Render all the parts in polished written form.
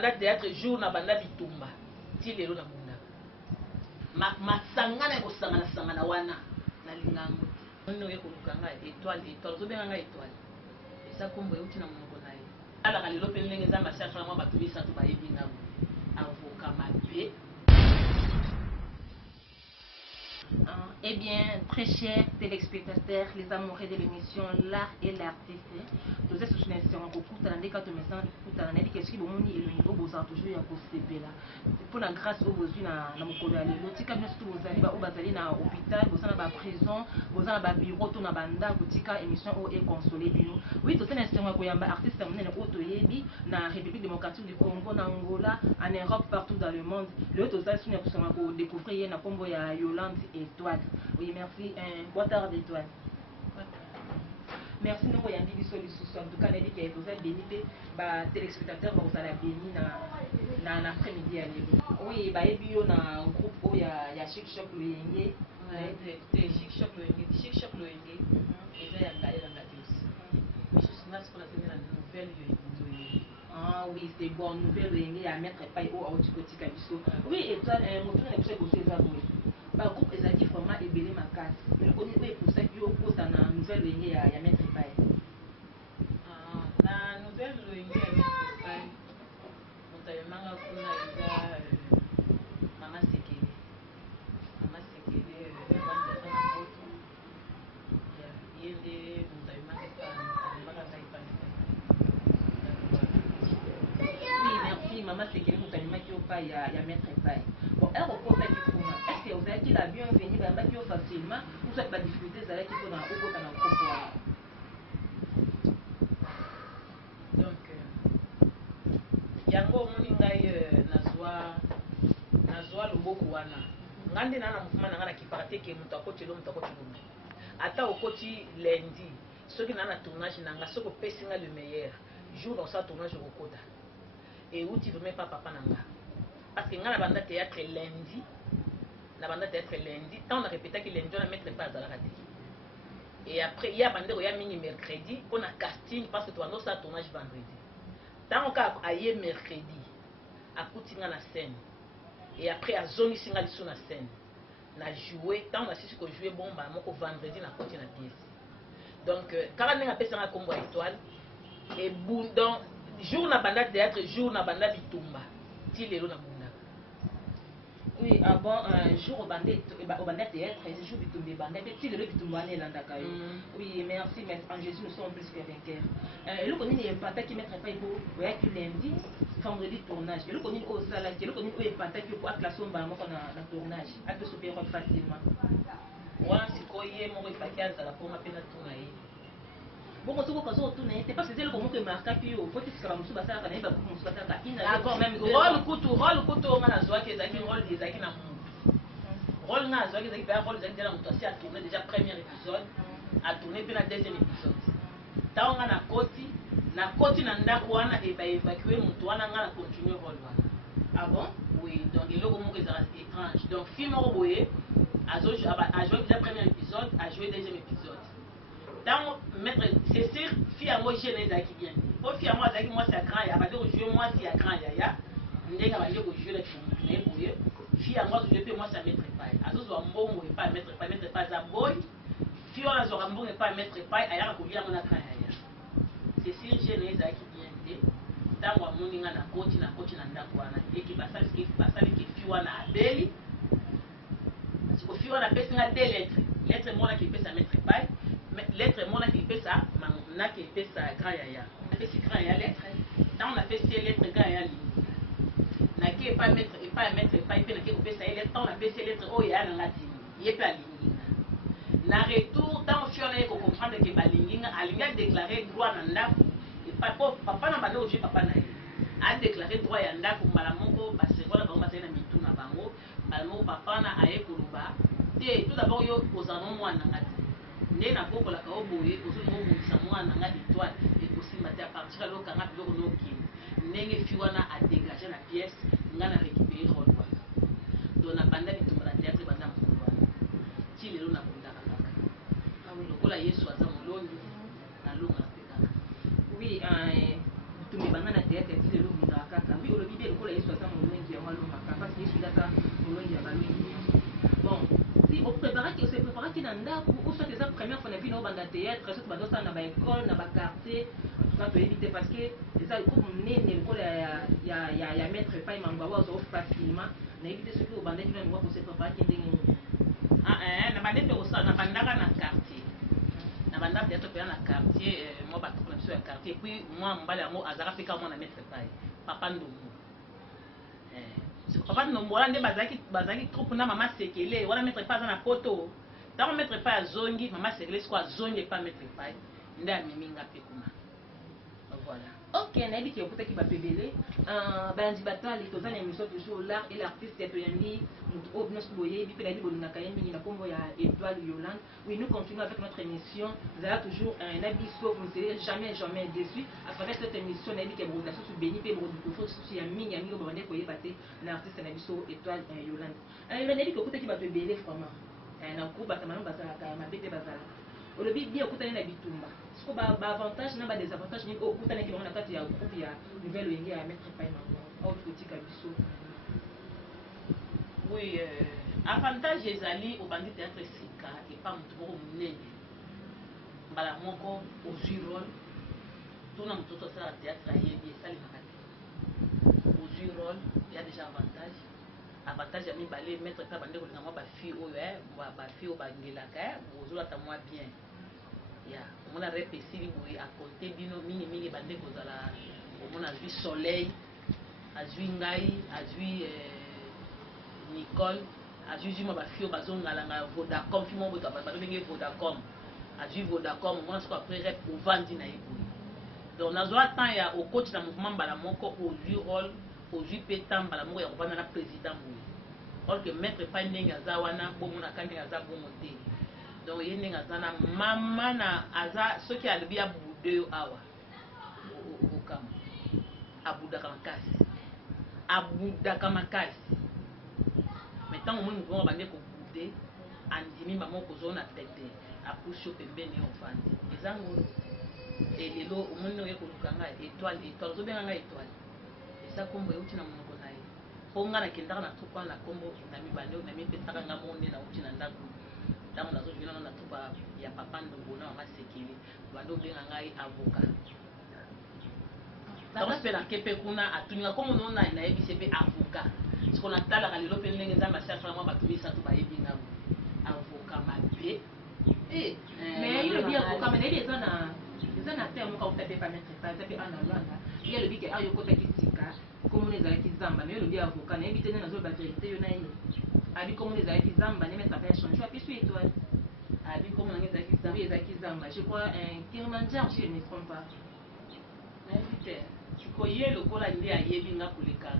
banda théâtre jour na banda bitumba ti lelo na munda masangana ko sangana wana na lingango ono ye koluka ngai étoile zobenga ngai étoile esa kombo euti na monoko na ye ala kalelo pe ndenge za massage na mwa bato misato bayebi ngango avocat mabe. Eh bien, très chers téléspectateurs, les amoureux de l'émission L'Art et l'Artiste, nous sommes sur une émission qui est en train pour la grâce au besoin na mokolo ya lelo tika nyonso bozali ba bazali na hôpital bozana ba prison bozana ba bureau to na banda kotika émission o e consoler bino oui to tena émission ko yamba artiste monene o to yebi na République démocratique du Congo na Angola en Europe partout dans le monde le to ça suna ko découvrir na kombo ya Yolande Étoile. Oui merci bonne tarde Étoile. Merci nous voyons des solutions en tout cas les qui vous êtes béni ba téléspectateurs vous allez béni na après-midi à l'époque. Oui ba ebio na groupe o ya Chic Shop Loyenge Chic Shop Loyenge eza ya ngaye na ngati aussi na ce qu'on a la nouvelle Loyenge. Ah oui c'est bon nouvelle Loyenge ya mettre pas au autocotika biso. Oui Étoile moto na biso ko seza boy. Ba groupe ezaki vraiment ebele makasi. Mais on est pour ça que au ta na nouvelle Loyenge ya mettre pas. Na nouvelle Loyenge ya mettre pas. Manga kuna eza mama sekele wanda sana foto ya yende mutaimanga mbaga saipani. Oui merci maman sekele mutaimanga qui opa ya mettre pas. Bon elle repose qui fuma. Est-ce que vous avez dit la bienvenue ba qui facilement ou soit pas difficulté ça qui faut na okota na kompo. Yango moni ngai nazwa loboko wana ngande na mufuma na ngana kiparte ke mutu akoti lo ata okoti lundi soki na tournage nanga soko pesinga le meilleur jour dans sa tournage okota et outi vraiment pas papa nanga parce que ngana banda théâtre lundi tant on a répété que lundi on a mettre pas à la radio et après il y a bande ya mini mercredi on a casting parce que toi non ça tournage vendredi. Tant qu'on a eu mercredi, à Koutinga na scène, et après à Zoni Singa sur la scène, na joué, tant on a su que jouer bon, bah, mon vendredi na côté na pièce. Donc, quand on a fait ça comme étoile, et donc, jour na banda théâtre, jour na banda bitumba, tilelo na bunda. Oui, avant jour au bandit théâtre, jour bitumba bandit, tilelo bitumba ne landaka yo. Oui, merci, mais en Jésus nous sommes plus que vainqueurs. Le connu est pas qui mettre pas beau, ouais, que lundi, vendredi tournage. Le connu au salaire, le connu est pas qui pour classe on va na tournage, à peut super facilement. Moi, c'est quoi hier mon repas à la pour ma peine tourner. Bon, on se voit quand on tourne, c'est pas c'est le comment que marque puis au faut que tu comme ça ça n'est pas comme ça ça qui n'a d'accord même rôle couteau on a zoa que zaki rôle des zaki na rôle na zoa que zaki ba rôle zaki na muto a tourné déjà premier épisode a tourné puis na deuxième épisode ta on na koti na ndako wana et ba évacuer muto wana ngana continuer rôle wana. Ah bon? Oui, donc il y a le moment que ça étrange donc film au boye a joué déjà premier épisode a joué deuxième épisode. Dans maître c'est sûr fille à moi j'ai les qui bien pour fille à moi zaki moi c'est grand ya va dire jouer moi c'est grand ya ndenge va dire jouer le film mais boye fille à moi je peux moi ça mettre pas azozo mbongo et pas mettre pas za boy fille on a zo mbongo et pas mettre pas aya ko via mona grand ya c'est sûr j'ai les qui bien té tango amoninga na koti na ndako wana et qui basali ki fille wana abeli siko fille wana pesinga des lettres mona qui peut ça mettre pas lettre mon qui fait ça na qui fait ça grand yaya on a fait si grand yaya lettre tant on a fait ces lettres grand yaya na qui pas mettre pas il peut na qui fait ça lettre tant on a fait ces lettres oh yaya na ngati il peut aligner na retour tant on fait on comprendre que balinginga alinga déclarer droit na ndako et papa na bano je papa na a déclaré droit ya ndako mbala moko ba sekola bango bazali na mitu na bango mbala moko papa na aye koloba te tout d'abord yo ozana mwana ngati ndenge nakokolaka o boye ozonga obundisa mwana nga étoile ekosimba te apartir alokanga biloko nokende ndenge fi wana adégage na pièce nga na récupéré rôle wana donc na banda bitumba na théâtre banda mokolo wana ti lelo nakondaka kaka lokola yesu aza molongi nalongaka mpe kaka. Oui, bitumba banga na théâtre ti lelo bunda kaka oui olobi bien lokola yesu aza molongi yango alongaka parce que yesu aza molongi ya balongi bon si se préparaki na ndako ou soit eza première fois na bino obanda théâtre soki bazosala na baécole na baquartier en tout cas toyebi te parce que eza ekope monene lokola ya maître epai mango awa ozofa facilement nayebi te soki obandaki na yango kose préparaki ndenge nini na bande mpe kosala na bandaka na quartier na banda théâtre mpe na quartier moi bato na biso ya quartier puis moi mobali yango azalaka mpe kaka mwana maître epai papa ndombo papa ndombo wana nde bazalaki troupe na mama sekele wana maître epai aza na poto ntango maître epai azongi mama sekele siko azongi epai maître epai nde amiminga mpe kuna voilà. Ok, nayebi ke okutaki bato ebele bayandi batali toza na émission toujours l'art et l'artiste ya toyambi moto oyo bino soki boyebi mpe nayebi bolingaka ye mingi na nkombo ya Étoile Yolande. Oui, nous continuons avec notre émission zala toujours na biso vous ne serez jamais déçu à travers cette émission nayebi ke bokoza susu beni mpe bokodikofo susu ya mingi oyo babande koyeba te na artiste na biso Étoile Yolande. Nayebi ke okutaki bato ebele vraiment na groupe bato mano bazalaka mabe mpe bazalaka olobi bien okutani na bitumba siko baavantage na badesavantage nini oyo okutanaki bango na kati ya groupe ya nouvelle oyenge ya maître epai mango oyo tokotika biso. Oui, avantage ezali obandi théâtre sika epa motu moko monene mbala moko ozwi role tuna motu oto asala théâtre ayebi esalemaka te ozwi role ya déjà avantage ya mibale maître epai bande kolinga mwa bafille oyo bafille oyo bangelaka ozolata mwa bien ya omona rep esili boye akonte bino mingi bande kozala omona azwi soleil azwi ngai azwi Nicole azwi mwa bafille oyo bazongalanga Vodacom fi moko balobenge Vodacom azwi Vodacom omona soko après rep ovandi na ye boye donc nazwa temps ya okoti na mouvement mbala moko ozwi rôle ozwi mpe temps mbala moko ya kovanda na président boye or que maître epai ndenge aza wana bomonaka ndenge aza bongo te donc ye ndenge aza na mama na aza soki alobi abude yo awa okama abudaka makasi mais ntango omoni mouvement bande kobude andimi bango kozona tete apusi yo pembeni yo ofandi eza ngolo lelo omoni oye koluka ngai étoile ozobenga ngai étoile eza kombo euti na monoko na ye mpo nga nakendaka na troupe wana na kombo na mibale oyo namipesaka nga moko nde nauti na ndako ntango nazozwina na troupe ya papa ndongo na mama sekele bande obenga ngai avocat ntango mpe nake mpe kuna atuninga kombo noo nayebisi mpe avocat siko natalaka lelo mpe ndenge nzambe asiasala mwa bato misato bayebi ngango avocat mabe mais yelobi avocat mais nayebi eza na terme moko auta mpe pametre pa eza mpe ana lwanda ye alobi ke ayo okotaki sika komona ezalaki zamba mais yelobi avocat nayebi te nde nazoyeba verité yo na ye abi komona ezalaki zamba nde maître pa échange api so étoile abi komona nge ezalaki zamba oui ezalaki zamba je crois Kilimanjaro si je ne me trompe pas nayebi te siko ye lokola nde ayebi nga koleka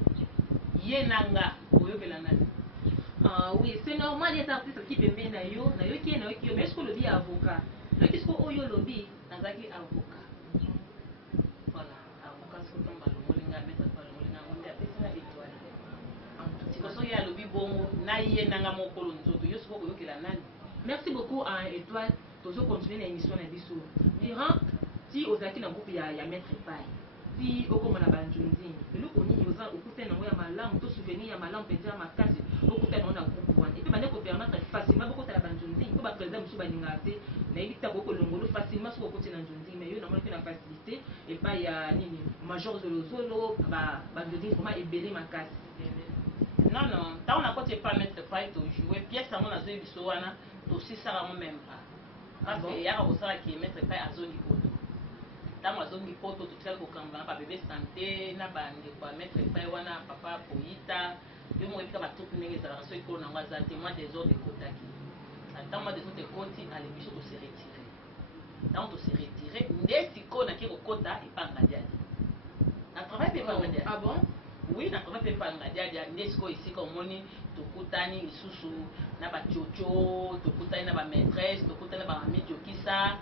ye na nga oyokela nani oui c'est normal eza artiste ki pembeni na yo nayoki yo mais siko olobi avocat nayoki siko oyo olobi nazalaki avocat voilà avocat siko ntango balongolinga maître balongolinga ngo nde apesinga étoile siko soki alobi bongo na ye nanga mokolo nzoto yo siko koyokela nani. Merci beaucoup à Étoile tozo continuer na émission na biso durant ti ozalaki na groupe ya maître epai ti okomona banjonzi eloko nini oza okutani nango ya malamu to souvenir ya malamu mpenza ya makasi okutani nango na groupe wana epuis bande kopermettre facilement bokotala banjonzi mpo baprésident mosusu balingaka te nayebi ntango okolongolo facilement soki okoti na njonzi mais yo namoni mpe na facilité epai ya nini major zolozolo banjonzi vraiment ebele makasi non ntango nakoti epai maître epai tojoue pièce yango nazoyebi biso wana tosisaka ngo même pas parce que eyaka kosala ke maître epai azongi poto ntango azongi poto totikali kokamba na babebe santé na bandeko ya maître epai wana papa poyita yo moko ebika batroupe ndenge ezalaka so ekolo nango aza te mois desordre ekotaki ntango mois desordre ekoti alembi biso tose retire ntango tose retire nde sikoyo naki kokota epanga diadi na travail mpe epanga diadi. Ah bon? Oui, na travail mpe epanga diadi nde sikoyo esika omoni tokutani lisusu na batiocho tokutani na bamaîtresse tokutani na bamami jokisa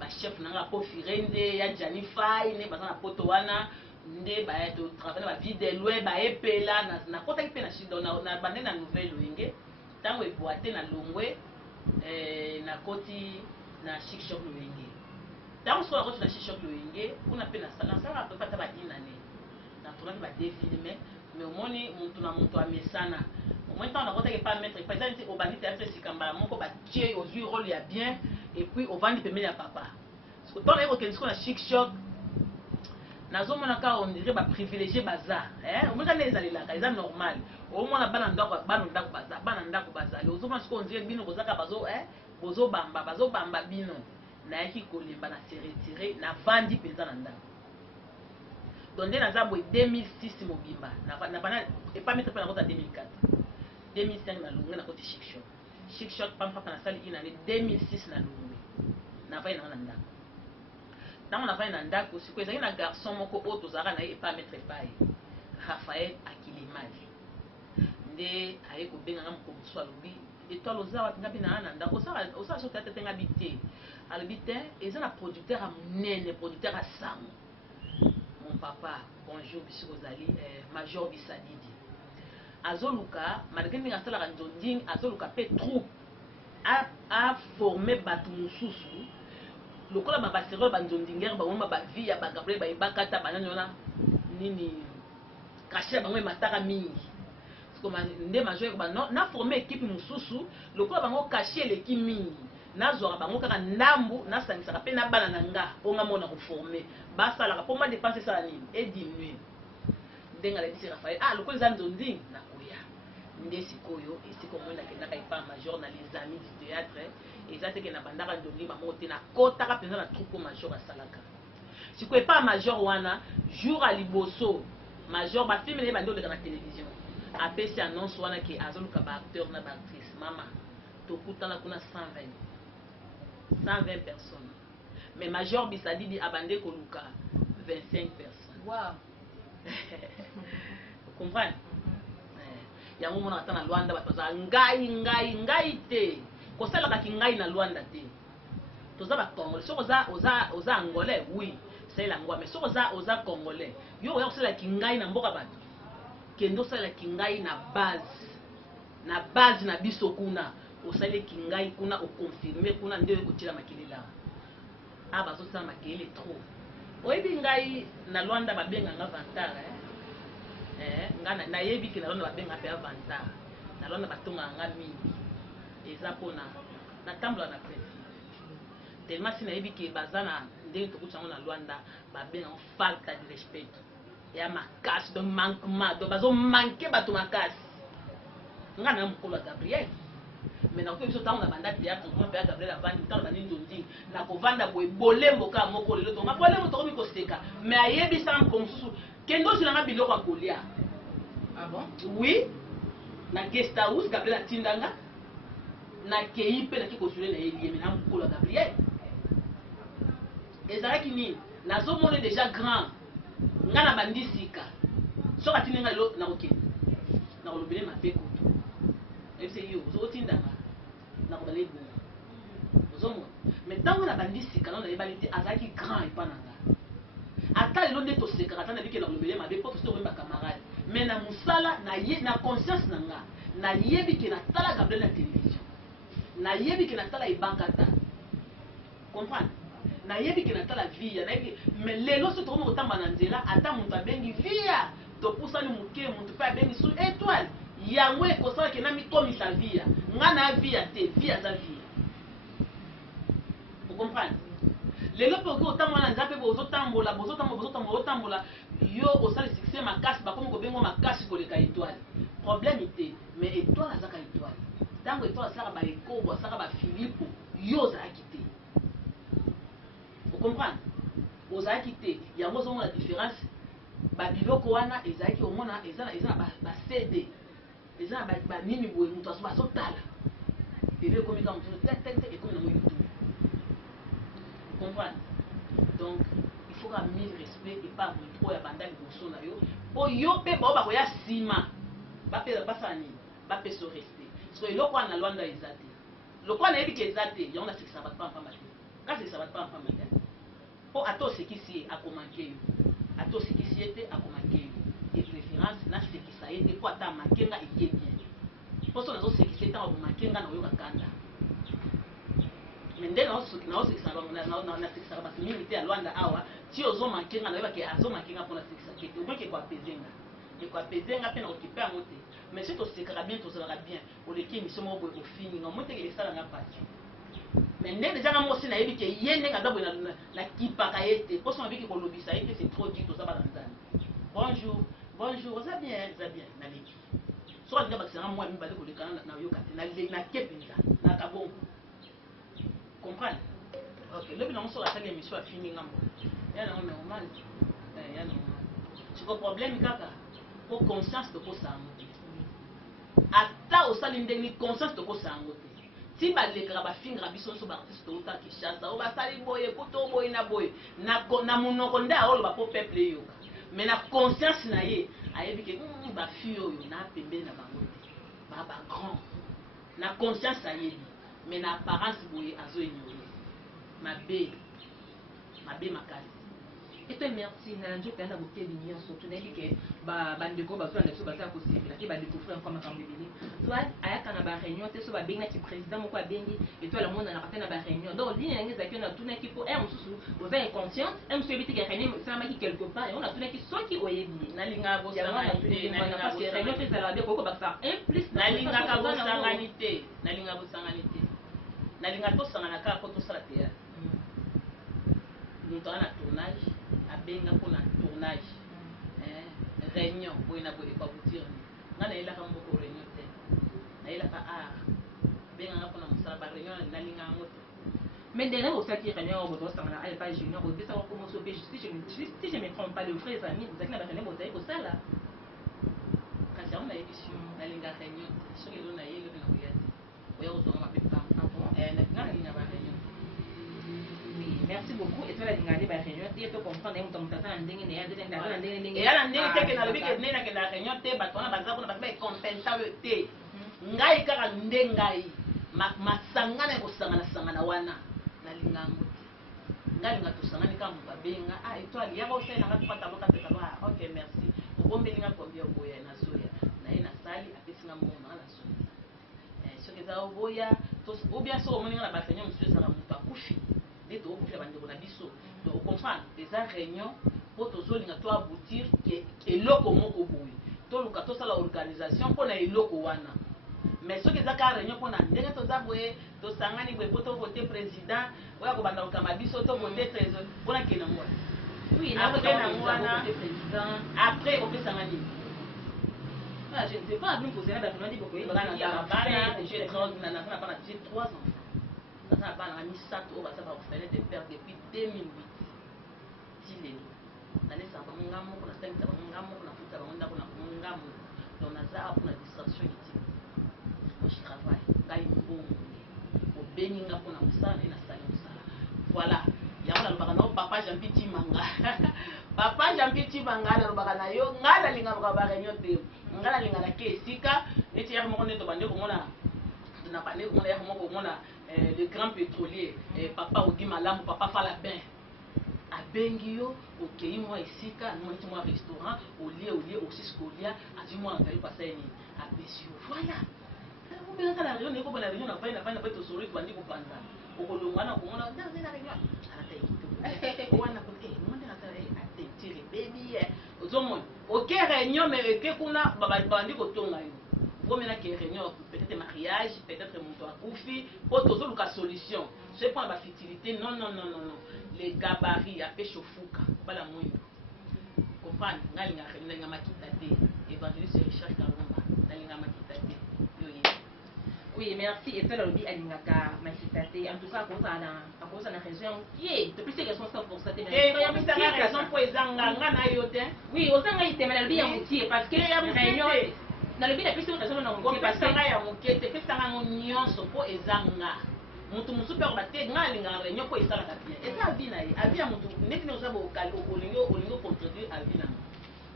bachef nanga po firende ya jani fai nde baza na poto wana nde totravaille na bavidelwe baepela nakotaki mpe na shido na bande na nouvelle oyenge ntango eboite na longwe nakoti na chic shop loyenge Dans ce cas, tu as cherché le yenge, on a peine à ça. Ça va pas t'avoir une année. Dans ton année, va défilmer, mais au moins, on a monté à Messana. Au moins, on a pas mettre. Par exemple, au bandit, après, c'est quand même, on va tuer aux yeux, rôle, il y a bien, et puis au bandit, il peut mettre à papa. Parce que dans les autres, on a chic choc. Nazo monaka on dirait ba privilégier bazar on monaka les aller là c'est normal au moins la bana ndako bazar bana ndako bazar les autres on dirait bino kozaka bozo bamba bino na yaki kolemba na se retirer na vandi peza na ndako donc naza boy 2006 mobimba na bana et pas mettre na kota 2004 2005 na lungu na kota chic shot pam na sali une année 2006 na lungu na vai na ndako. Dans mon affaire dans ndako si ko ezali na garçon moko auto zara na pas mettre pas Raphaël Akilimali nde aye ko benga ngam ko so alobi étoile ozawa ngabi na ndako osa so tete tenga bité albité ezana producteur a munene producteur a sang mon papa bonjour biso ozali major Bisadidi azoluka malgré nga sala ndonding azoluka pe troupe a formé batu mususu lokola ba basero ba ndondinger ba woma ba vie ya ba Gabriel ba ibakata bananyona nini caché ba ngwe mataka mingi comme nde major ba na former équipe mususu lokola bango caché l'équipe mingi na zora bango kaka ndambu na sangisa pe na bana nanga onga mona ko former ba sala ka poma dépenser ça nini et diminuer ndenga la disi Raphaël lokola za ndonding na koya nde sikoyo esiko mona ke na ka ipa major na les amis du théâtre et ça c'est que na bandaka ndongi mamote na kota ka penza na troupe major asalaka sikoyo pas major wana jour à liboso major ba film ne bando de la télévision apesi annonce wana ke azoluka ba acteur na ba actrice mama tokutana kuna 120 personnes mais major Bisadidi abandé koluka 25 personnes. Wow. Vous comprenez? Yango mona atana Luanda batoza ngai te kosala ka kingai na Luanda te toza ba congolais so oza angolais oui c'est la ngwa mais so oza congolais yo kosala kingai na mboka bato kendo sala kingai na base na biso kuna osale kingai kuna o confirmer kuna nde ko tira makilela bazo sa makele trop oyebi ngai na Luanda babenga nga vantar ngana na yebi ke na Luanda babenga pe vantar na Luanda batonga nga mingi eza pona na tambola na presse tellement si na yebi ke bazana ndenge tokutango na Luanda babenga falta de respect ya makasi donc manquement donc bazo manquer bato makasi ngana mukolo Gabriel mais na ko biso tango na banda théâtre ko pe Gabriel avandi tango na nindo ndi na ko vanda boye bolembo ka moko lelo to ma bolembo to ko seka mais ayebi sam comme susu kendo silanga biloko akolia. Ah bon? Oui, na guest house Gabriel atindanga na kei pe na kikosule na elie na mukolo Gabriel ezalaki nini nazomona déjà grand ngana bandisika so katinenga lo na okende na kolobele mapeko ese yo uzotindanga na kobale bo uzomona mais tango na bandisika na yebali te azalaki grand epananga ata lelo nde toseka ata na bike na kolobele mabe po to ba camarade mais na musala na conscience nanga na yebi ke na tala Gabriel na télévision na yebi ke na tala ibankata comprendre na yebi ke na tala via na yebi mais lelo so to ko tamba na nzela ata muntu abengi via to pusali muke muntu fa abengi sur étoile yango ekosala ke na mikomisa via ngana via te via za via vous comprenez lelo pe ko tamba na nzape bozo tambola yo osala succès makasi bakomi ko bengo makasi ko leka étoile problème ité mais étoile azaka étoile tango étoile saka ba ekobo saka ba Philippe yo za quitté. Vous comprenez? Aux acquittés, il y a la différence. Babiloko wana ezaki omona ezana ba CD. Ezana ba nini boye mutu asoba sotala. Télé comme ça mutu tete et comme na YouTube. Vous comprenez? Donc il faut avoir mille respect et pas trop ya banda liboso na yo. Po yo pe ba ko ya sima. Ba pe ba sani, ba pe so respect. Parce que eloko na Luanda ezate. Loko na yebi ke ezate, yona sikisa ba pa mama. Kasi ça va pas en famille. Pour à tous ceux qui s'y a commenté, à tous ceux qui s'y étaient à commenter, de préférence, n'a ce qui ça a été pour attendre Makenga et qui est bien. Pour ça, nous avons ceux qui s'étaient à Makenga, nous avons Kanda. Mais nde naosekisa bango nasekisaka bato mingi te ya lwanda awa ti ozomankenga nayebake azomankenga mpona sekisa ke te oboki ekoapezenga mpe na okipe yango te mais so tosekaka bien tozalaka bien oleki émission moko boye ofininga omoi teke esalanga pasi mais nde deja nga mosi nayebi ke ye ndenge aza boye nakipaka ye te mposo nabiki kolobisa ye te c'est trop dit toza bana nzambe bonjour oza bien naleki so alinga bakisanga mwa mibale kolekana na yoka te nake mpenza nakabongo comprendre ok lobi nango soki asali émission afini ngambo ya nango normal ya normal siko problème kaka po conscience tokosala yango te ata osali ndenge conscience tokosala yango te ti balekaka bafingaka biso nyonso baartiste touta kishasa o basali boye kuto boye na boye na monoko nde aoloba po peuple eyoka mais na conscience na ye ayebi ke bafille oyo na pembeni na bango te bagrand na conscience ayebi mais na apparence boye azoignore mabe makasi. Et toi, merci. Nalanjo pena boté lignon surtout nabi ke bandeko bazwa na biso baza ko sifila ki ba découvrir encore makambo ebele. Soit ayaka na ba réunion te so ba benga ti président moko abengi et toi la monde na patena ba réunion. Donc ligne ngi za na tuna ki po mususu oza inconscient, mususu ebiti ke réunion ça maki quelque part et on a tuna ki soki oyebi na linga bo sanganité na linga bo réunion te za la be ko ba ça un plus na linga ka bo sanganité na linga bo sanganité na linga to sangana ka ko to sala te moto ana tournage abenga mpona tournage réunion boye na boye ekwabutir nga nayelaka mboko réunion te nayelaka art benganga mpona mosala baréunion nalinga yango te mais ndenge osalaki réunion oyo bozosangana alpa junior obisaka komoso pe si je me trompe pas le vrais amis bozalaki na baréunion bozali kosala kasi yango nayebi sur nalinga réunion te soki elo naye elobi na koya te oya kozonga mabe pamba nga nalinga baréunion. Merci beaucoup. Et toi, la ligne de la réunion, tu peux comprendre que tu as un dingue, et tu as un dingue. Et la dingue, c'est que dans le but que la réunion, tu as un compensable. Ngai kaka ndengai masangana kosangana sangana wana na lingango ngai nga tosangani kama babenga étoile ya ko sena ngati pata loka te kala ok merci okombe linga kombia boya na soya na ina sali apesinga mbona na soya soki za boya to ou bien so omoninga na ba réunion monsieur sala mutu akufi et to okufi bandeko na biso to comprendre des réunions pour tozolinga to aboutir que eloko moko boye to luka to sala organisation pour na eloko wana. Mais ce qui est à réunion pour ndenge tozaboye tosangani boye poto voter président oya ko banda okama biso to voter trésor pona kena ngwa oui na voter président après on peut sangani je ne sais pas nous poser la demande beaucoup il va na bana j'ai 30 na pas j'ai 3 enfants na bana mi sato o ba sa ba faire de père depuis 2008 tilelo na lesa ba ngamo ko na tenta ba ngamo ko na futa ba ndako na ngamo donc na za pour la distraction ici. Je travaille, ngai mbongo obeninga mpona mosala na sala mosala voilà yango nalobaka na papa Jean-Piti Manga papa Jean-Piti Manga nalobaka na yo ngai nalinga loka ba réunion te ngai nalinga na ke esika neti yaka moko nde tobande komona na bande komona yaka moko komona le grand pétrolier papa Odi Malamu papa Falabin abengi yo okei mwa esika moniti mwa restaurant olie osisi kolia azwi mwa ngali pasani apesi yo voilà. On a la réunion, on a la réunion, on a fait tout sourire, on a dit qu'on prend ça. On a la réunion, ok réunion, mais que qu'on a, bandi qu'on tourne là. Vous maintenant qu'il y a réunion, peut-être mariage, peut-être mon toit koufi, pour tous autres cas solution. C'est pas la fertilité, non. Les gabarits, à pêche au fouca, pas la mouille. Comprendre, n'alinga réunion, makita té, évangéliste Richard Karumba, n'alinga makita té. Oui, merci. Et toi, l'objet Alingaka, Machitate. En tout cas, à cause de la région, depuis ces raisons 100%. Et il y a raison pour les Angana. Oui, aux Angana, il y a bien moutier parce que la réunion, dans le but de plus de raison, on peut passer à moquer, c'est que ça a un union pour les Angana. Mutu super baté ngalinga réunion pour isala bien. Et ça bien abi mutu neti nous avons olingo contredire abina.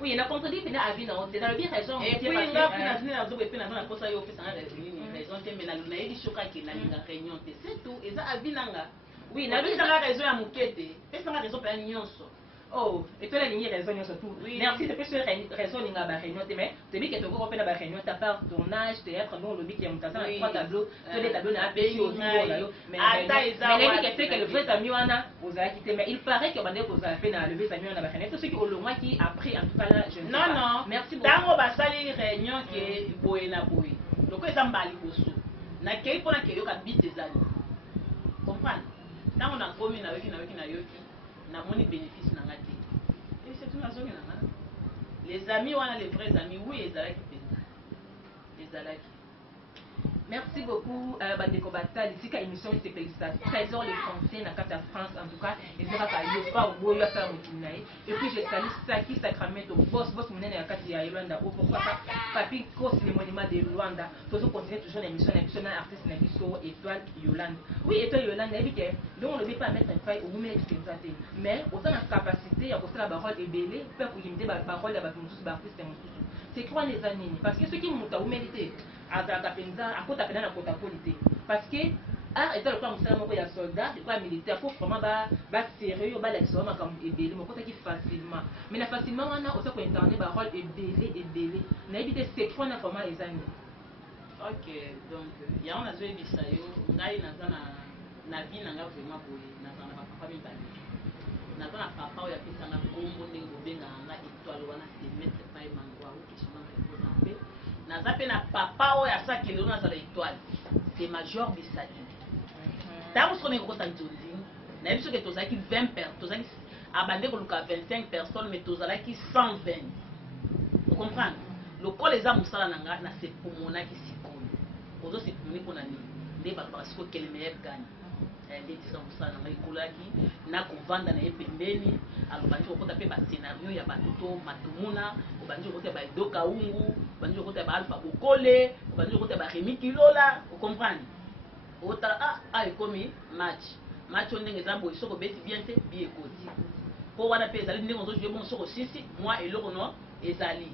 Oui, il a contredit puis na abina, c'est dans le bien raison. Et puis nga pina zina zo pena na kosa yo pesa na raison te mais na yebi shoka ki na linga réunion c'est tout et ça abina nga. Oui, na bisa la raison ya mukete, pesa na raison pa nyonso. oh et toi la ligne raison surtout merci c'est plus sur raison ni ngaba réunion mais tu dis que tu vas faire la réunion ta part tournage théâtre bon le qui est monté dans trois tableaux tous les tableaux na pays aussi mais que le vrai ami wana vous avez quitté mais il paraît que bande vous avez fait na lever ami wana ba réunion tout ce qui au loin qui après en tout cas là je ne sais pas non merci beaucoup tango basali réunion qui boye na boye donc eza mbali boso na kei pona ke yoka bite ezali comprendre tango na komi na yoki na moni bénéfice na nga te et c'est tout na zongi na nga les amis wana les vrais amis oui ezalaki penza ezalaki. Merci beaucoup, Bandeko Batal. Ici, la émission c'est félicitations. 13h les Français, dans la France, en tout cas. Et c'est pas au bout, il y a ça, et puis, je salue Saki Sacramento, boss, mon nez à Katia Rwanda. Pourquoi pas, Papi, cause les monuments de Rwanda. Toujours continuer toujours l'émission, artiste Nabiso, Étoile Yolande. Oui, Étoile Yolande, donc on ne veut pas mettre un faille au moment expérimenté. Mais, on a la capacité, à poster la parole et belé, pour imiter la parole de l'artiste et mon sous. C'est quoi les années? Parce que ceux qui m'ont mérité. Parce que art est le plan de soldat, le plan militaire, il faut vraiment sérieux, facilement. Mais facilement, on a aussi pour internet, rôle est belé. On a évité ces fois vraiment les années. Ok, donc, il y a un azou et bisayo, ngai na vie nanga vraiment boye, na papa mibali. Na papa oya pesa na kombo ndenge benga nga étoile wana se mettre pas mangwa ou qui sont représenter. Naza pe na papa oya sa kende na za l'étoile. C'est Major Bisaki. Tango ce qu'on est gros tanzonzi, na biso que tozaki 20 personnes, tozaki abandé ko luka 25 personnes mais tozalaki 120. Vous comprenez? Le col les a musala nanga na se pomona ki sikoyo. Ozo se pomoni ko nani. Nde ba parce que le meilleur gagne. Nde tisa musala nanga ikolaki na kovanda na epembeni, alobandi ko kota pe ba scénario ya batoto matumuna, obandi ko kota ba Edoka Ungu, obandi ko kota ba Alpha Bokole, obandi ko kota ba Remi Kilola, vous comprenez? Ota ekomi match on ndenge za boy soko beti bien te bi ekoti. Po wana pe ezali ndenge ozo jouer bon soko sisi, moi eloko no ezali.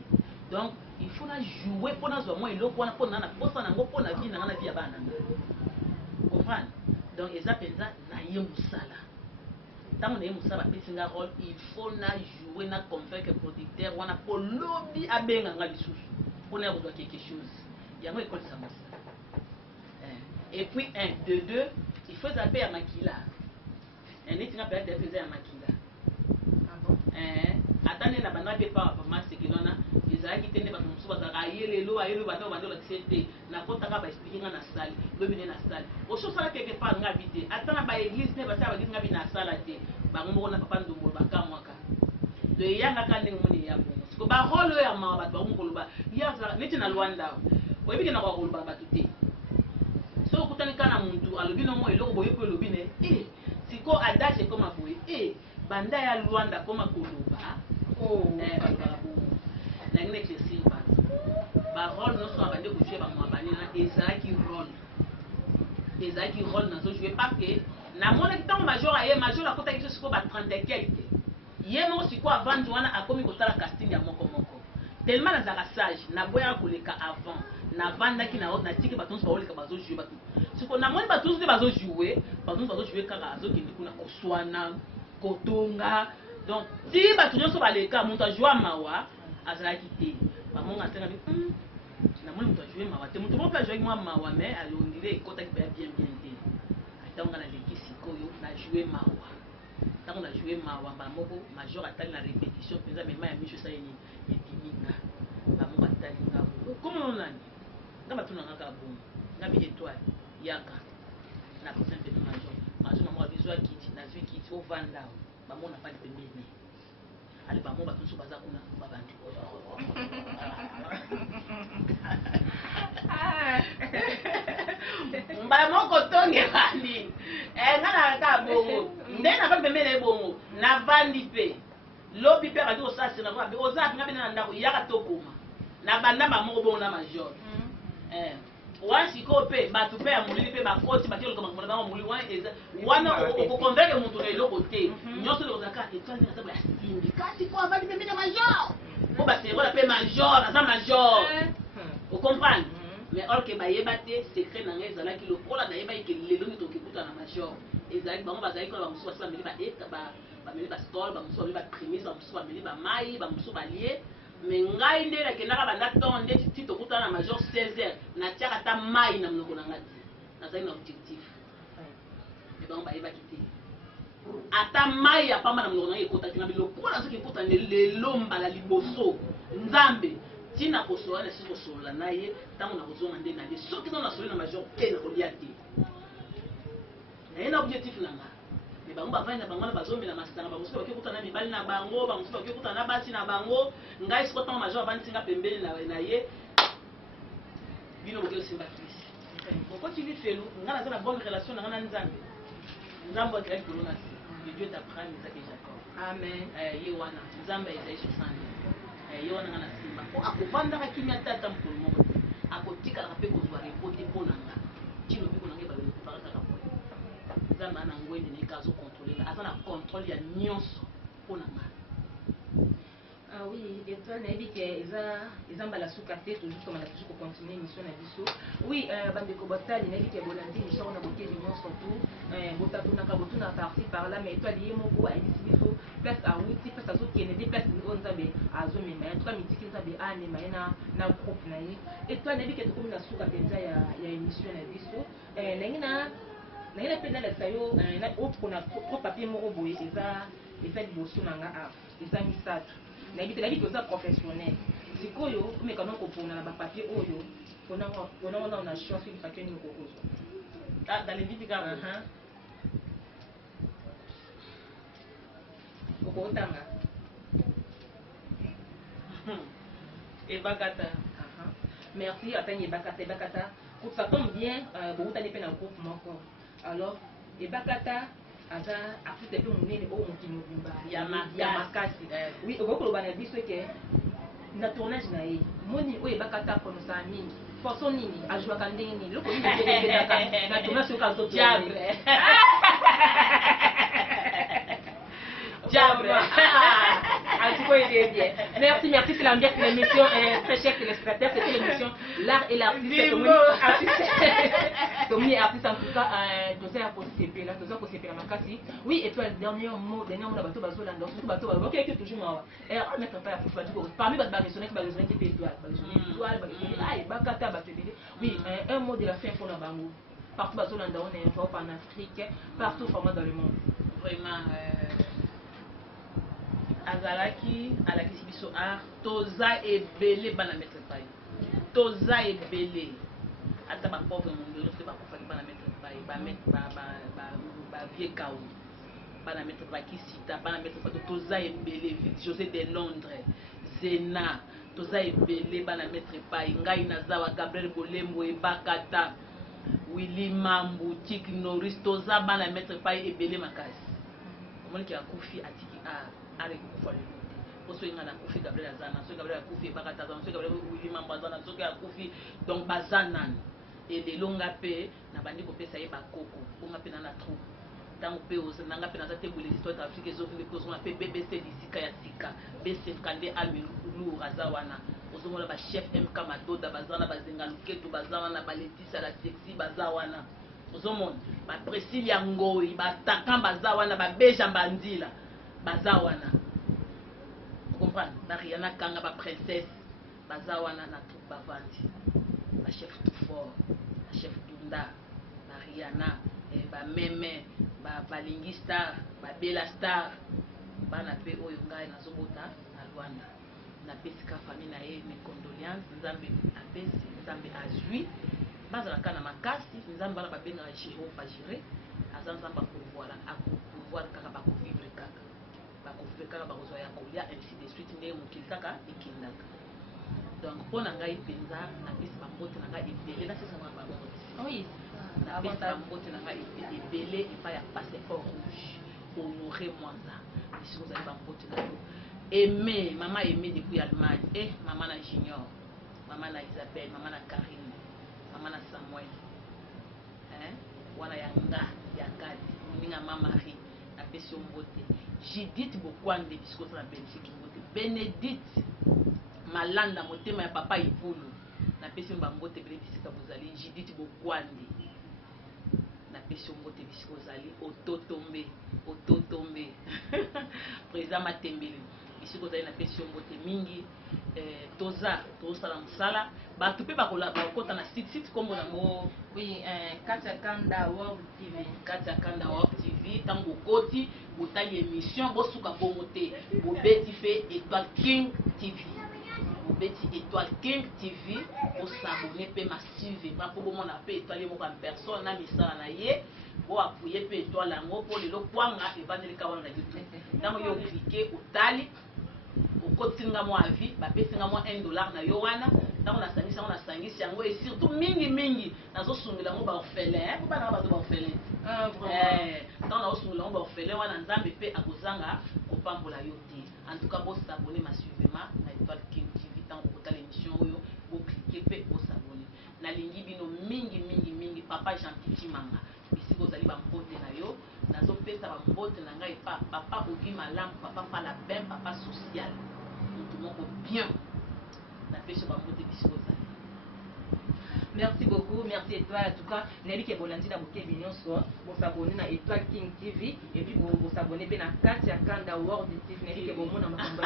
Donc il faut na jouer pour na zo moi eloko wana pour na posa nango pour na vie na vie ya bana. Comprendre? Donc eza penza na ye musala. Tant on est musala pesinga rôle, il faut na jouer na convaincre producteur wana pour lobby abenga nga lisusu. Pour na ko quelque chose. Yango école ça musala. Et puis 1, 2, 2, il faut zapper à Makila. Un état n'a pas de à Makila. Attendez la bande de pas pour moi c'est que l'on a les a quitté les bâtons soit à les lois et le bâton va de l'accepter. N'a pas ta expliquer dans la salle, le bien dans la salle. Au chose ça quelque part n'a habité. Attends la église n'est pas ça l'église n'a bien dans la salle à thé. Bah on n'a pas de mot bah quand moi le yanga quand les moni ya bon. Parce que bah rôle ya ma bah on koloba. Ya ça n'est na Luanda. Vous voyez bien na rôle bah tout so kutani kana muntu alobi no mo eloko boye pe lobi ne siko adache koma boye banda ya Luanda koma koloba baloba bo na ngine chesi ba rôle no so abande ko jouer ba mo abani na ezaki rôle na zo jouer parce que na mona kitango major akota kiso siko ba 30 et quelque ye mo siko avant wana akomi kotala casting ya moko tellement na zaka sage na boya koleka avant na vanda ki na tiki baton so oleka bazo jouer bato siko na moni bato so bazo jouer kaka azo kende kuna koswana kotonga donc si bato nyonso baleka mutu a jouer mawa azalaki te ba monga tena bi na moni mutu a jouer mawa te mutu mo pa jouer mawa mais alondire ekota ki bien te atonga na leki sikoyo na jouer mawa tango na jouer mawa ba moko major atali na répétition penza mais ya micho sa yeni epiminga ba moko atali nga comment on a ngaba tuna ngaka bon ngabi étoile yaka na personne de major maman bizwa kiti na zwi kiti au vanda ba mona pas de pembeni ali ba moko batunso baza kuna ba bantu mba moko tonge bandi ngana ka bongo ndena ba pembeni bongo na vandi pe lobi pe ka do sa sina ba oza ngabi na ndako yaka tokoma na banda ba moko bongo na major wansi ko pe batu pe ya mulili pe bakoti bakelo kama kuna bango mulili wana okonveke muntu na eloko te nyonso le kozaka etwani na table ya simbi kasi ko avali pe mina major ko basero la pe major na major vous comprenez mais or que bayeba te secret na ngeza la ki lokola na yeba ke lelo ni tokikuta na major ezali bango bazali ko ba musu basala mili ba eta ba bameli bastole bamosusu bameli baprimise bamosusu bameli bamai bamosusu balie mais ngai nde nakendaka banda ntongo nde titi tokutana na major 16h natiaka ata mai na monoko na ngai te nazali na objectif e bango bayebaki te ata mai ya pamba na monoko na ngai ekotaki na biloko nazoki ekota lelo mbala liboso nzambe ntina kosola na sisi kosolola na ye ntango na kozonga nde na ye soki nano nasoli na major te nakolia te naye na objectif na ngai me bango bavandi na bango wana bazomela masanga bamosusu baki okutana na mibali na bango bamosusu baki okutana na basi na bango ngai siko ntango major avandisinga pembeni na ye bino boke osimba krisi okotili felu ngai naza na bonne relation na ngai na nzambe nzambe akela likolo na se le dieu d'abraham isaac et jacob amen ye wana nzambe ezali 60 ye wana ngai nasimba po akovandaka kimia tata mokolo moko te akotikalaka mpe kozwa repo te mpo na nga tino biko na ngai balokopakataka po nzambe ana ngwende naye ka azokontrole aza na contrôle ya nyonso mpo na nga oui, étoile nayebi ke eza mbala suka te toujours komanda toujours kocontinue émission na biso oui bandeko botali nayebi ke bolandi émission wana bokeli nyonso tu botatunaka botuna parti par là mais étoile ye moko ayebisi biso place awuti place azokende te place oyo nzambe azomema ye tuka mitiki nzambe amema ye na groupe na ye étoile nayebi ke tokomi na suka mpenza ya émission na biso nangi na mpe nalakisa yo opona pro papier moko boye eza liboso na nga eza misato nayebi ke oza professionnel sikoyo omekana kopona na bapapier oyo pona wana na choix soki papier nini okozwa dans les vies kaka okotanga ebakata merci atangi ebakata ça tombe bien bokutani mpe na groupe moko alors ebakata aza artiste mpe monene oyo mokili mobimba ya makasi oui okoki koloba na biso eke na tournage na ye moni oyo ebakata pronosaka mingi façon nini ajwaka ndenge nini loko nini ebedaka na tournage soki azodiable diable en tout cas il est bien merci c'est l'ambiance de l'émission très chers téléspectateurs c'était l'émission l'art et l'artiste Tommy artiste en tout cas dosa ya kosepela dosa kosepela makasi oui et toi dernier mot na bato bazolanda surtout bato bakeke toujours mawa mettre pas ya kufa du parmi bato baresonner qui baresonner qui étoile baresonner bakata bato ebele oui un mot de la fin pour na bango partout bazolanda on est Europe en Afrique partout vraiment dans le monde vraiment azalaki alakisi biso art toza ebele bana maître pai toza ebele ata bapauvre mondelo te bakufaki bana maître pai bavie kao bana maître bakisita bana maître pai toza ebele José de Londres Zena toza ebele bana maître pai ngai nazawa Gabriel Bolembo ebakata Willy Mambu Tik Norris toza bana maître pai ebele makasi omoniki akufi atiki avec kufa le oso inga na kufi Gabriel azana so Gabriel akufi bakata azana so Gabriel Willy Mambo azana so akufi donc bazanan et de longa pe na bandi ko pesa ye bakoko onga pe na troupe tango pe ozo nanga pe na tate bule histoire d'Afrique zo vile ko zo pe BBC disika ya sika BC Kande Almelu azawana ozo mona ba chef MK Madoda bazana bazenga luketo bazana ba Letisa la sexy bazawana ozo mona ba Priscilla Ngoi ba Takan bazawana ba Beja Bandila bazawana comprendre ba Rihanna Kanga ba princesse bazawana na tout bavandi ba chef tout fort ba chef Dunda ba Rihanna ba Meme ba Balingi Star ba Bella Star bana pe oyo ngai nazobota na Rwanda na pesika famille na ye mes condoléances nzambe apesi nzambe azwi bazala kana makasi nzambe bana babenga Jiro Pagire aza nzambe akopouvoir kaka bakovivre kaka bakozwa ya kolia ainsi de suite ndenge mokili kaka ekendaka donc mpo na ngai mpenza napesi bambote na ngai ebele nasesanga bambote napesi bambote na ngai ebele epai ya passeport rouge honore mwanza esiko ozali bambote na yo aime mama aime depuis Allemagne mama na Junior mama na Isabelle mama na Karine mama na Samuel wana ya nga ya gadi moninga mama Marie napesi yo mbote Judith Bokwande bisiko na Belgique mbote Benedict Malanda motema ya papa Ipulu napesi yo bambote bele bisika bozali Judith Bokwande napesi mbote bisika ozali ototombe président Matembele bisika ozali napesi mbote mingi tozosala mosala bato mpe bakota na site kombo nango oui kati ya Kanda World TV ntango okoti botali émission bosuka bongo te bobeti mpe Étoile King TV osabone mpe masive mpo bomona mpe étoile moko ya personne na misala na ye boapuye mpe étoile yango mpo lelo kwanga evandelika wana na YouTube ntango yo oklike otali okotinga mwa avis bapesinga mwa $1 na yo wana ntango nasangisi yango et surtout mingi nazosungela yango baorphelin po bana bato baorphelin ntango nazosungela yango baorphelin wana nzambe mpe akozanga kopambola yo te en tout cas bosabone masuivement na Étoile King TV ntango okotala émission oyo boklike mpe bosabone nalingi bino mingi papa Jean-Titi Manga bisika ozali bambote na yo nazopesa bambote na ngai pa papa Ogi Malamu papa Fala Ben papa social mutu moko bien napesa bambote bisika ozali. Merci beaucoup, merci Étoile. En tout cas, Nelly qui est bolandi na bouquet mignon soit, bon s'abonner na Étoile King TV et puis bon s'abonner bien à Katia Kanda World TV. Nelly qui est bon mon amamba.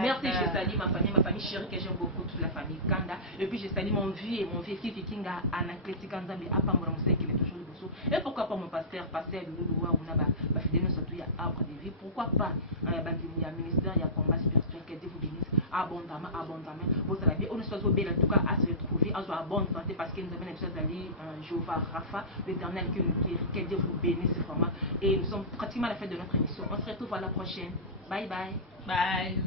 Merci, je salue ma famille chérie que j'aime beaucoup, toute la famille Kanda. Et puis je salue mon vieux fils Kinga Anacleti Kanzambi Apambola Moussa qui est toujours le bosso. Et pourquoi pas mon pasteur Loulou ou Naba, fidèle surtout il y a arbre de vie. Pourquoi pas il y a ministère, il y a combat spirituel, que Dieu vous bénisse abondamment. Vous savez bien, on ne soit bien en tout cas à se retrouver à soi bonne santé parce que nous avons une chose d'aller Jéhovah Rapha, l'éternel qui nous guérit, que Dieu vous bénisse vraiment. Et nous sommes pratiquement à la fin de notre émission. On se retrouve à la prochaine. Bye bye. Bye.